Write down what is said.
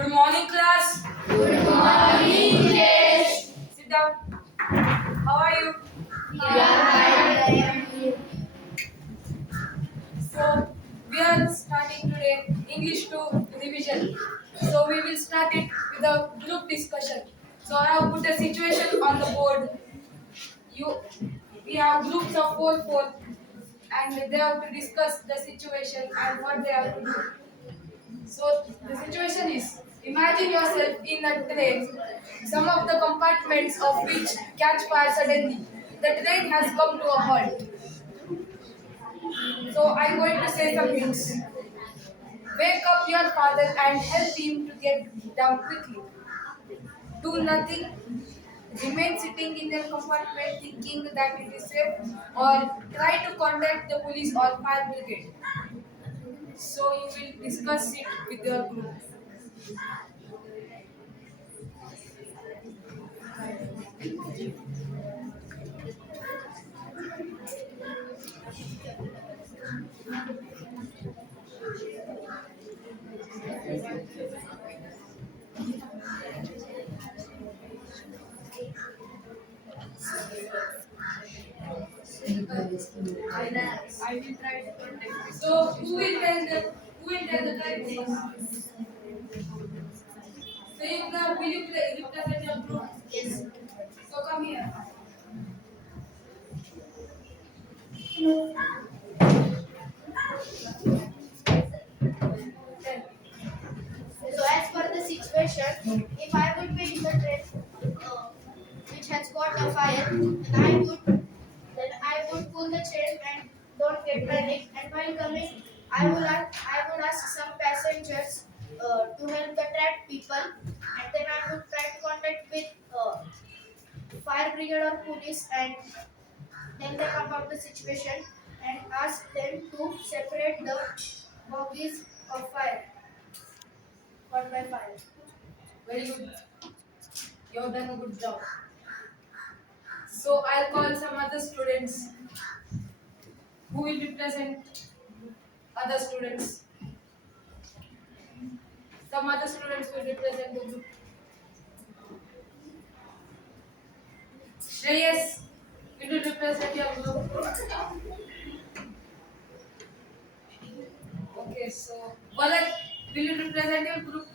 Good morning, class. Good morning, Jess. Sit down. How are you? Yeah, So, we are starting today English 2 revision. So, we will start it with a group discussion. So, I have put a situation on the board. You, we have groups of four, and they have to discuss the situation and what they have to do. So the situation is, imagine yourself in a train, some of the compartments of which catch fire suddenly. The train has come to a halt. So I'm going to say some hints. Wake up your father and help him to get down quickly. Do nothing. Remain sitting in your compartment thinking that it is safe, or try to contact the police or fire brigade. So you will discuss it with your group. I will try to contact. So who will tell the correct things? So will you represent your group? Yes. So come here. Tell. So as per the situation, if I would be in the train which has got a fire, then I would pull the chain and don't get panic. And while coming, I would ask some passengers to help the trapped people, and then I would try to contact with fire brigade or police and tell them about the situation and ask them to separate the bogies of fire, one by fire. Very good. You have done a good job. So I'll call some other students who will represent other students. Some other students will represent the group. Shreyas, will you represent your group? Okay, so Valat, will you represent your group?